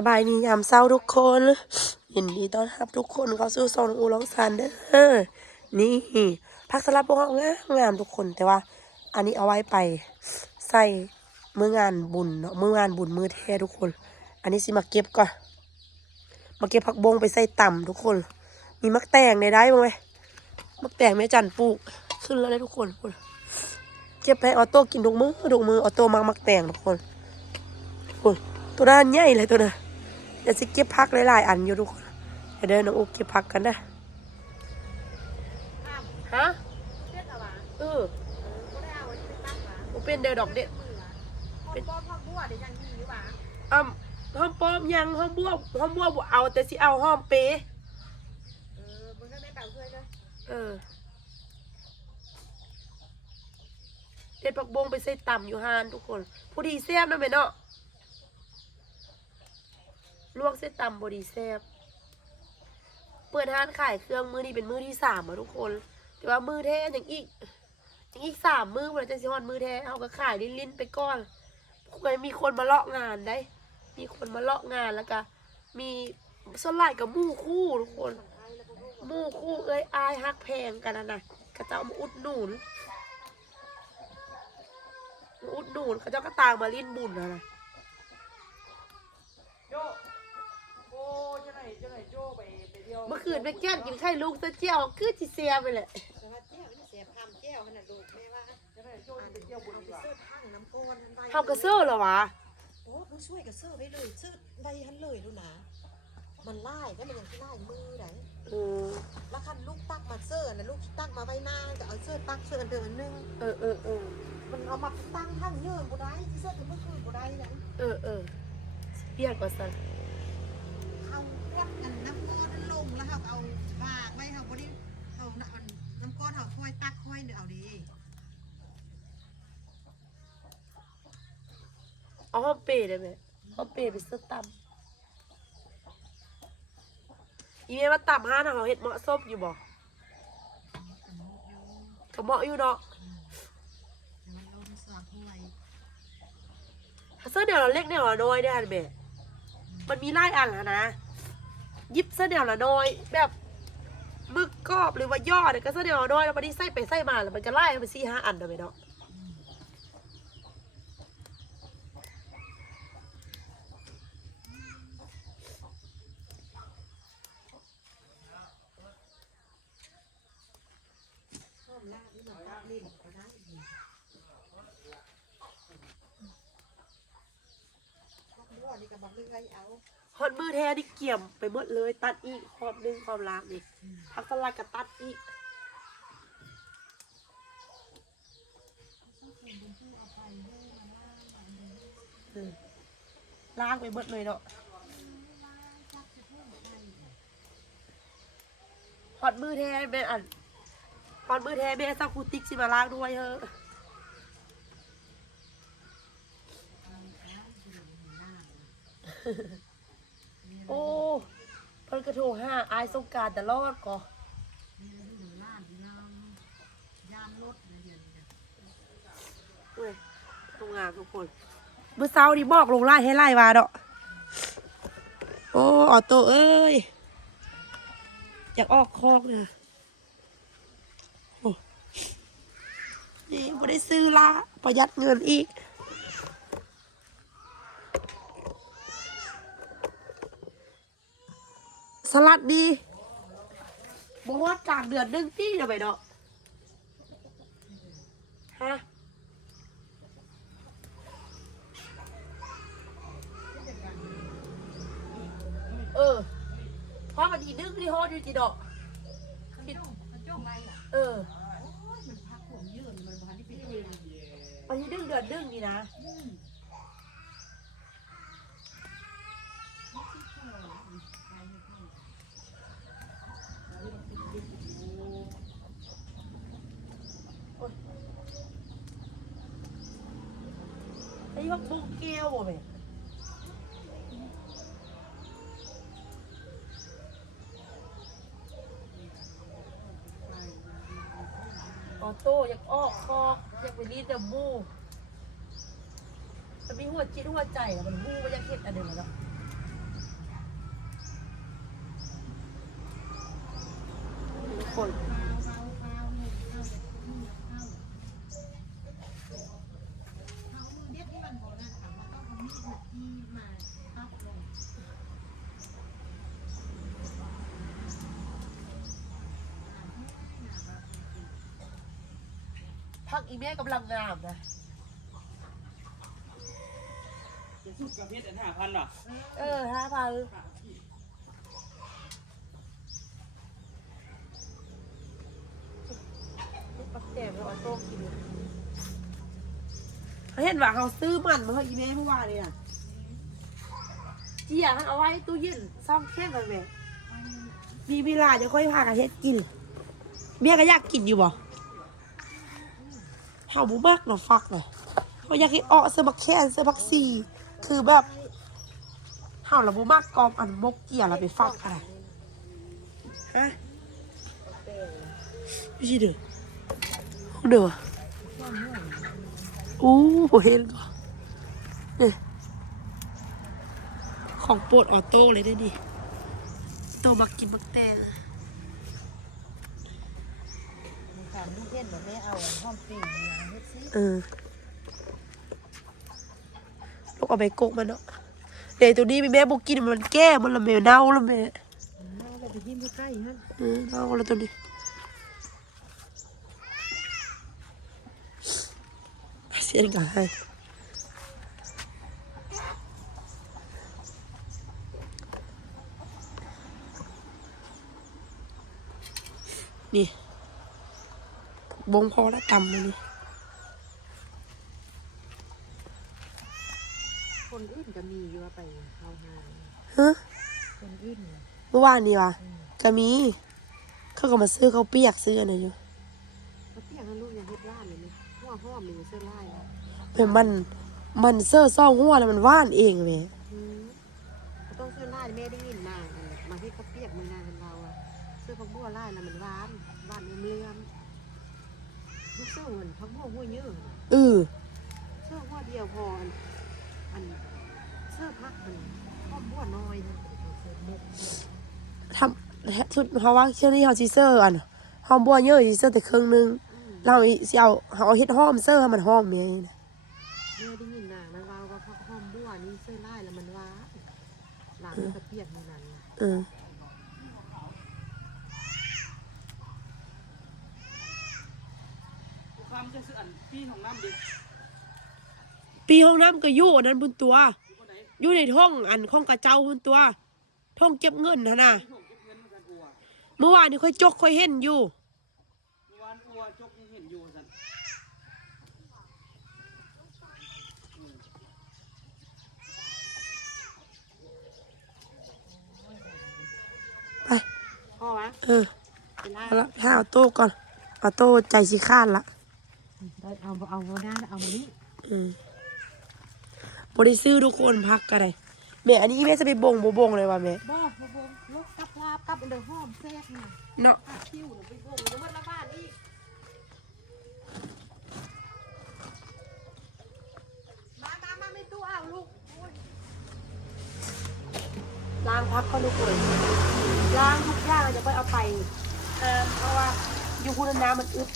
สบายดียามเศร้าทุกคนยินดีต้อนรับทุกคนเข้าสู่ซองอูร้องซานเด้อนี่พักสลับพวกเรางามงามทุกคนแต่ว่า อันนี้เอาไว้ไปใส่เมื่องานบุญเนาะมืองานบุญมือแท้ทุกคน อันนี้สิมาเก็บก่อนมาเก็บผักบงไปใส่ต่ำทุกคน มีมักแตงในได้บ้างไหมมักแตงแม่จันปลูกขึ้นแล้วได้ทุกคนคนเก็บไปออโต้กินทุกมือทุกมือออโต้มักมักแตงทุกคนตัวนั้นใหญ่เลยตัวนั้น ดี๋ยวสิเก็บพักหลายๆอันอยู่ทุกคนเดี๋ยวเดินน้องอุบเก็บพักกันนะฮะเออบ่เป็นเดอดอกเด็ดอ่ำห้อมป้อมยังห้อมบัวห้อมบัวบ่เอาแต่สิเอาห้อมเปเออเด็ดผักบงไปใส่ต่ำอยู่ฮานทุกคน ผู้ดีแซ่บนะแม่เนาะ ลวกเส้นตำบอดีแซบเปิดร้านขายเครื่องมือนี้เป็นมือที่สามอะทุกคน แต่ว่ามือแท้อย่างอีกอย่างอีกสามมือมันจะสิฮอนมือแท้เอาก็ขายลิ้นๆไปก่อนเคยมีคนมาเลาะงานได้ มีคนมาเลาะงานแล้วก็มีสไลายกับมู่คู่ทุกคน มู่คู่เอ้ยอายฮักแพงกันนะนะกระเจ้ามาอุดหนุนอุดหนุนเขาเจ้าก็ตางมาลิ้นบุญนะนะ โจโอ้เจ้าไหนเจ้าไหนโจไปไปเที่ยวเมื่อคืนไปแก้มกินไข่ลูกเต้าเจี้ยวคือจีเซียไปเลยแต่ว่าแก้วนี่เสียพามแก้วขนาดดูแม่ว่าเจ้าไหนโจไปเที่ยวบุเอารีไปรัมซื้อย์ทั้งน้ำก้อนนั้นใบทำกระเซอร์เหรอวะโอ้เพิ่งช่วยกับเสื้อไว้เลยซื้อใบทันเลยดูนะมันไล่ก็มันยังที่ไล่มือไหนเออแล้วคันลูกตักมาเสื้อนะลูกตักมาใบหน้าจะเอาเสื้อตักเสื้ออันเดิมอันนึงเออเออเออมันเอามาตั้งทั้งเยื่อบุได้ที่เสื้อถึงเมื่อคืนบุได้นะเออเออเปลี่ยนก่อนสัน เอาแป๊บอันน้ำก้อนนั้นลงแล้วเขาเอาบากไว้เขาบุได้เอาน้ำน้ำก้อนเขาค่อยตักค่อยเดี๋ยวเอาดีเอาห้องเปรย์ได้ไหมห้องเปรย์ไปซื้อตำอีเมลมาตำห้านะเขาเห็ดเหมาะส้มอยู่บ่ก็เหมาะอยู่เนาะมันลงสอบห้วยเสื้อเดียวเราเล็กเดียวเราน้อยได้ไหมมันมีไล่อันแล้วนะ ยิบเสื้อเดียวละน้อย แบบมึกกรอบหรือว่ายอดเนี่ยก็เสื้อเดียวละน้อยแล้วมันนี่ใส่ไปใส่มาแล้วมันก็ไล่ไปสี่ห้าอันได้ไหมเนาะนี่มับลิ้นก็ได้ดีลาบมั่วนี่ก็บอกเรื่องไรเอา ฮอตมือแท้ที่เกี่ยมไปหมดเลย ตัดอีกหอบหนึงความรักนี่พักสลัดกับตัดอีกล้างไปหมดเลยเนาะฮอตมือแท้แม่อันฮอตมือแท้แม่ซักคูติ๊กสิมาล้างด้วยเฮ้อะ โอ้เพิ่นกระโทรห้าอายสงกรารแต่รอดก่อเว้ยทำงานทุกคนเมื่อเช้านี่บอกลงไล่ให้ไล่มาเดอกโอ้ออโต้เอ้ย อยากออกคอกเนี่ยโอ้นี่ไม่ได้ซื้อละประหยัดเงินอีก สลัดดีบอกว่ากลางเดือนหนึงตี้เดี๋ยวไปเนาะฮะเออเพราะมันอีนึงที่ฮอดอยู่จีดอกเออมันที่ดึงเดือนดึงนี่นะ โต้อยากออกคอกอยากไปรีดดับบูแต่มีหัวจิตหัวใจอะมันบูไก็ยังเห็ดอะนเดิมแล้วฝน อีเมลกำลังงามนะจะสุดประเภทอันห้าพันหรอเออห้าพันปักแก้มแล้วเอาโต้กินเขาเห็นว่าเขาซื้อมันมาให้อีเมลเมื่อวานนี่น่ะเจียมันเอาไว้ตู้เย็นซ่อมแค่กันแม่มีเวลาจะค่อยพากันเฮ็ดกินเมียก็อยากกินอยู่บ่ เฮาบุมากเนาะฟักเนาะเขาอยากให้ออเสื้อบักแค่เสื้อบักซีคือแบบเฮาละบ่มากกอมอันมกเกี่ยละไปฟักอะไรฮะไม่ใช่เด้อเด้ออู้บ่เห็นก็นี่ของโปรดออโต้เลยได้ดิโตมักกินมักแตง ถามลูกเห็นแบบนี้เอาห้อมปีนะเฮ็ดซิเออลูกเอาไปโกกมันเนาะเดี๋ยวตัวนี้มีแม่บุกกินมันแก้มันละแม่เน่าละแม่เน่าไปไปยิ้มใกล้ๆฮะเออเน่าล้วตัวนี้เสียงกันให้นี่ บงพอแล้วตำเลยนี่คนอื่นก็มีอยู่ว่าไปเอาหาฮะคนอื่นน่ะเมื่อวานนี่วะก็มี เขาก็มาซื้อเขาวเปียกซื้ออันนั้นอยู่เขาเปียกให้ลูกอย่างเฮ็ดร้านเลยนี่หัวห้อมมีเสื้อลายนะเพิ่นมันมันเสื้อซ่องหัวแล้วมันว่านเองแหม่อืมเขาต้องเสื้อลายแม่ได้ยินมาเออมาให้เขาเปียกมือนานเราอะเสื้อพักบัวลายแล้วมันหวานหวานเลื่อม ๆลูกเสื้อเหมือนพักบัวหัวเยอะน่ะเออเสื้อหัวเดียวพออันอันเสื้อพักมันห้อมบัวน้อยนะเสื้อมุกทำชุดเขาว่าเชื่อนี่เขาสิเซอร์อันหอมบัวเยอะสิเซอร์แต่ครึ่งหนึงอืมเราอีสิเอาเขาเอาเฮ็ดหอมเซอร์ให้มันหอมแม่นี่นะแม่ได้ยินนะมันว่าว่าพักห้อมบัวนี่เสื้อลายแล้วมันหวานหลานมันก็เปียกมือนั้นน่ะเออ ความจะซื้ออัน พี่ของน้ำดิปีห้องน้ำก็อยู่อันนั้นบนตัว อยู่คนไหนอยู่ในท้องอันของกระเจ้าบนตัวท้องเก็บเงินหั่นน่ะที่ผมเก็บเงินมากันอัวเมื่อวานนี่ค่อยจกค่อยเห็นอยู่ เมื่อวานอัวจกยังเห็นอยู่สันไป พ่อวะเออเป็นไรเอาละถ้าเอาโต้ก่อนเอาโต้ใจสิข้านละได้ เอาเอาเอาหน้าเอามานี่อืมบริซื้อทุกคนพักกันเลยแม่อันนี้แม่จะไปบงบ่บงเลยว่ะแม่บ่บ่บ่ลกกับลาบกับเดอหอมแซ่บน่ะเนาะปากคิ้วน่ะไปบ่งแล้วมันละบ้านอีกมามามาไม่ตู้เอาลูกโอ้ยล้างพักก็ทุกคนล้างทุกอย่างจะไปเอาไปเอ่อเพราะว่าอยู่คุณน้ำมันอึด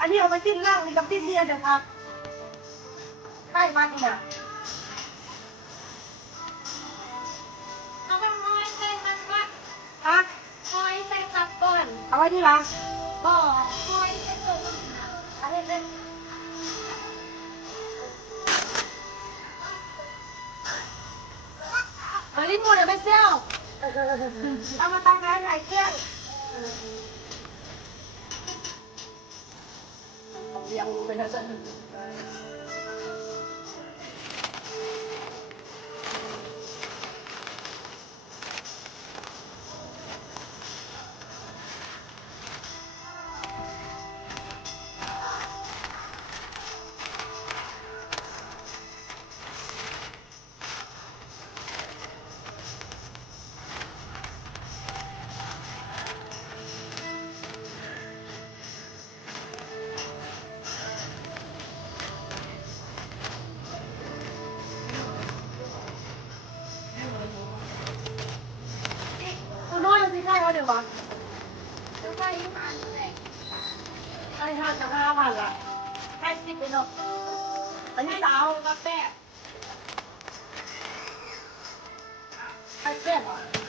อันนี้เอาไปติ้นล่างนี่กับติ้นเนียนนะครับใกล้มันเนี่ยเอาไปมอยใส่มันก่อนฮะมอยใส่ตับก่อนเอาไว้ที่หลังบ่มอยใส่ตัวมันอะไรเป็นเฮ้ยหมดเลยไปเซี่ยวเอามาตั้งร้านไหนเที่ยง ยังเไ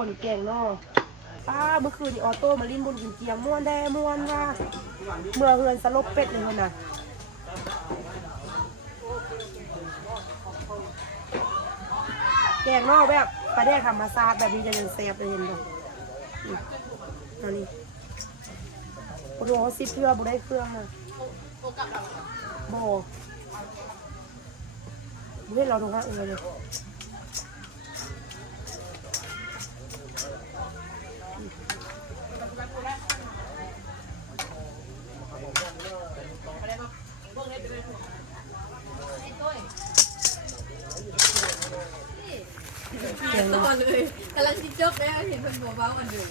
ทุกคนเก่งเนาะป้าเมื่อคืนนี่ออโต้มาลิ้นบนกินเจียมม่วนแด้ม่วนว่าเมื่อเฮือนสลบเป็ดเลยคนน่ะแกงนอกแบบปลาแดกธรรมชาติแบบนี้จะเป็นเซฟเลยเห็นป่ะนี่นนี้โอ้โหสิเพื่อบุได้เครื่องนะโบบุได้เราดูฮะเออเลย อยู่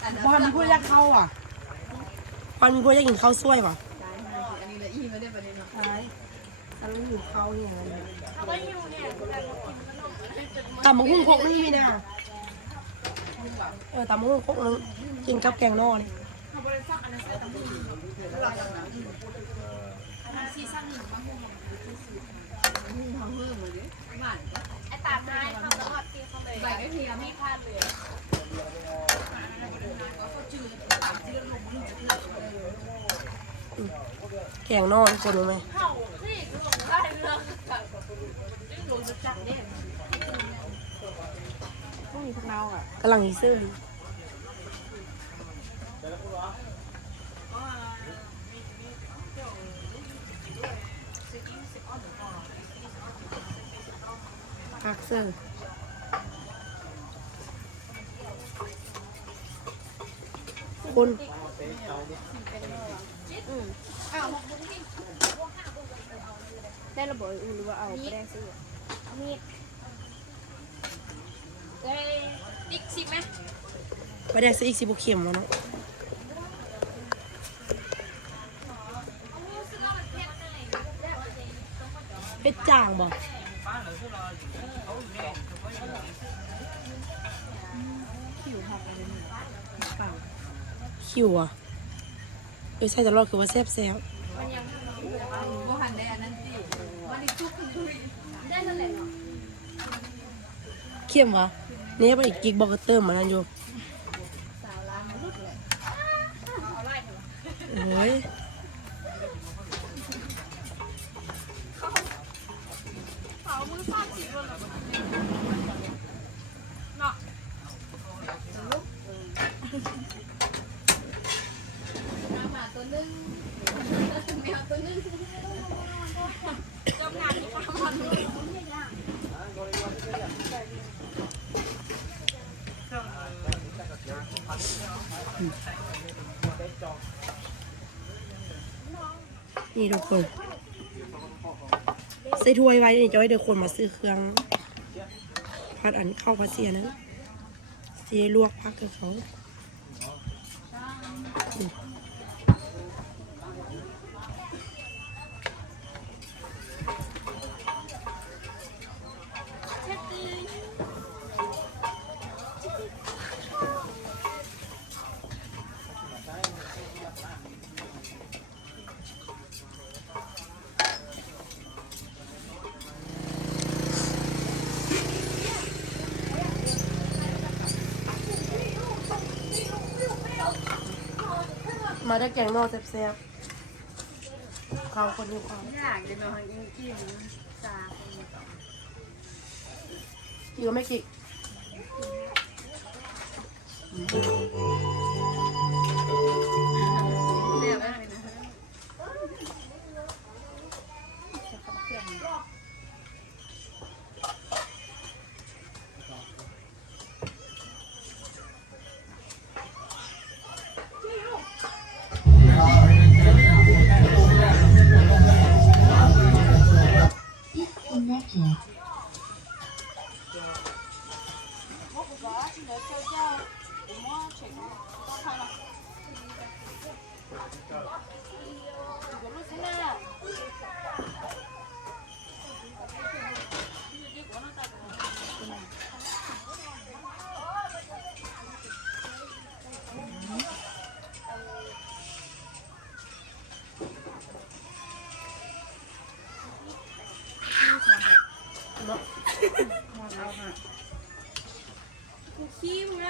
แต่น้ำพอมีพูดยากเข้าอะพอมีพูดยากกินข้าวสวยป่ะอันนี้ละอีไม่ได้ประเด็นหรอกใช่ฉันรู้อยู่ข้าเนี่ยเขาก็อยู่เนี่ยเวลาเรากินขนมอะไรจะมาตำมะฮุ่งคกนี่มีนะเออตำมะฮุ่งคกนึงกินกับแกงนอนี่หวานไอ้ตาไม้ทำตลอดปีเขาเลยใบกระเทียมไม่พลาดเลยแกงนอทุกคนรู้ไหมเข้าที่หลงได้เรื่องจึงหลงจะจับเนี่ย พวกนี้พวกเราอะกำลังอีซื่อพักเซอร์คุณ ได้ระเบิดหรือว่าเอาไปแดงซื้อมีดเอ้ยติ๊กสิไหมไปแดกซะอีกสิบุเข็มแล้วเนาะเป็ดจ่างบ่คิวอะ ออใช่จะรอดคือว่าแซ่บแซ่บเข้มวะเนี่ยไปอีกกิกบอกเติมมานั่นอยู่สาวร้านมันลุกเลยเอาไล่เถอะโอ้ยเขามือฟาดสิบเลยเหรอเนาะ ตัวนึงแมวตัวนึงจำงานที่ทำมัน นี่ทุกคนใส่ถ้วยไว้นี่จะให้เด็กคนมาซื้อเครื่องพัดอันเข้าพัดเสียนั้นเสียลวกพักกับเขา มาได้แกงนอกแซ่บๆเขาคนนี้ความอยากจะนอนกินกินซากินก็ไม่กิน ขี้มไง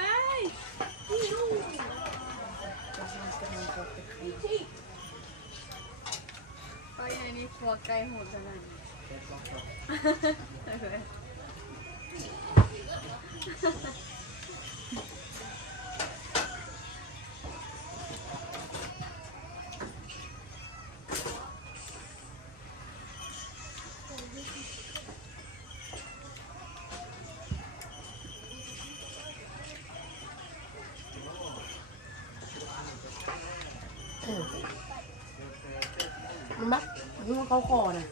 ไปไหนนี่ครัวไก่โหดขนาดนี้ พิ่งเขาคอน่ะ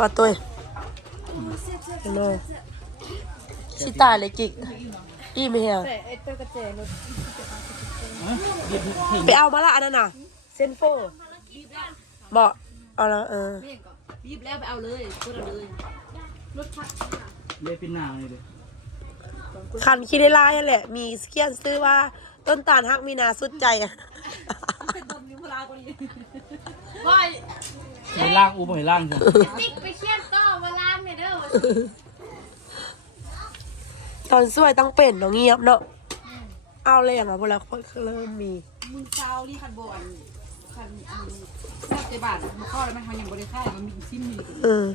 ปลาตัวโน่ชิตาเลยกิกอีเมลแต่ไอ้ตัวกระเจรถไปเอามาละอันนั้นน่ะ เซนโฟบอกเอาละเออนี่ก่อนรีบแล้วไปเอาเลยตัวเราเลยรถพักเลยเป็นหนาวเลยเด้อคันคิดได้ลายนั่นแหละ มีเขียนซื้อว่าต้นตาลฮักมีนาสุดใจอะเป็นบนนิ้วพลา คนนี้บ่อยให้ล่างอู้บ่ให้ล่างจ้ะติ๊กไปเคียนต่อมาล้างเนี่ยเด้อตอนสวยต้องเป็นเนาะเงียบเนาะเอาเลยอย่างเงี้ยเวลาคนเริ่มมีมึงเช้านี่คันบอนคันอันแซ่บใจบาทมันข้อแล้วมันทำยังบริค่ายมันมีซิมมีเออ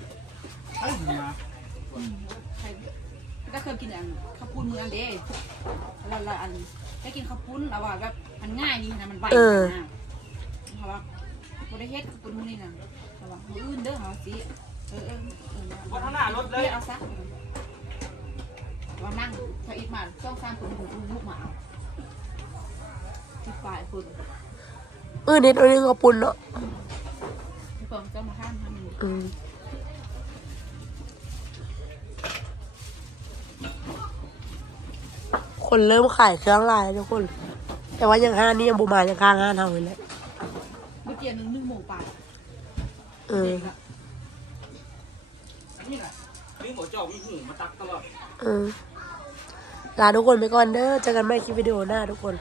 เอ้ยมาใครก็เคยกินอันข้าวปุ้นมืออันเด้แล้วแล้วอันได้กินข้าวปุ้นแล้วว่าแบบมันง่ายดีนะมันใบนะเพราะว่าบริเฮ็ดข้าวปุ้นมือนี่นะ ระออื่นเด้อหอสิเออเออเออะข้างหน้ารถเลย เอาซัวานั่งถ้าอีกมาช่องสร้างคนหูลูกหมาที่ปลายคนเออเด็ดอันนี้ก็ปุ่นเนาะที่ปอจะมาข้ามทาอืมคนเริ่มขายเครื่องลายทุกคน แต่ว่ายังห้านี่ยังบูมายังข้างห้านเท่าเลยแหละ เออเด็กละอันนี้น่ะมีหมูจอกมีหูมาตักตลอด เออลาทุกคนไปก่อนเด้อเจอกันใหม่คลิปวิดีโอหน้าทุกคน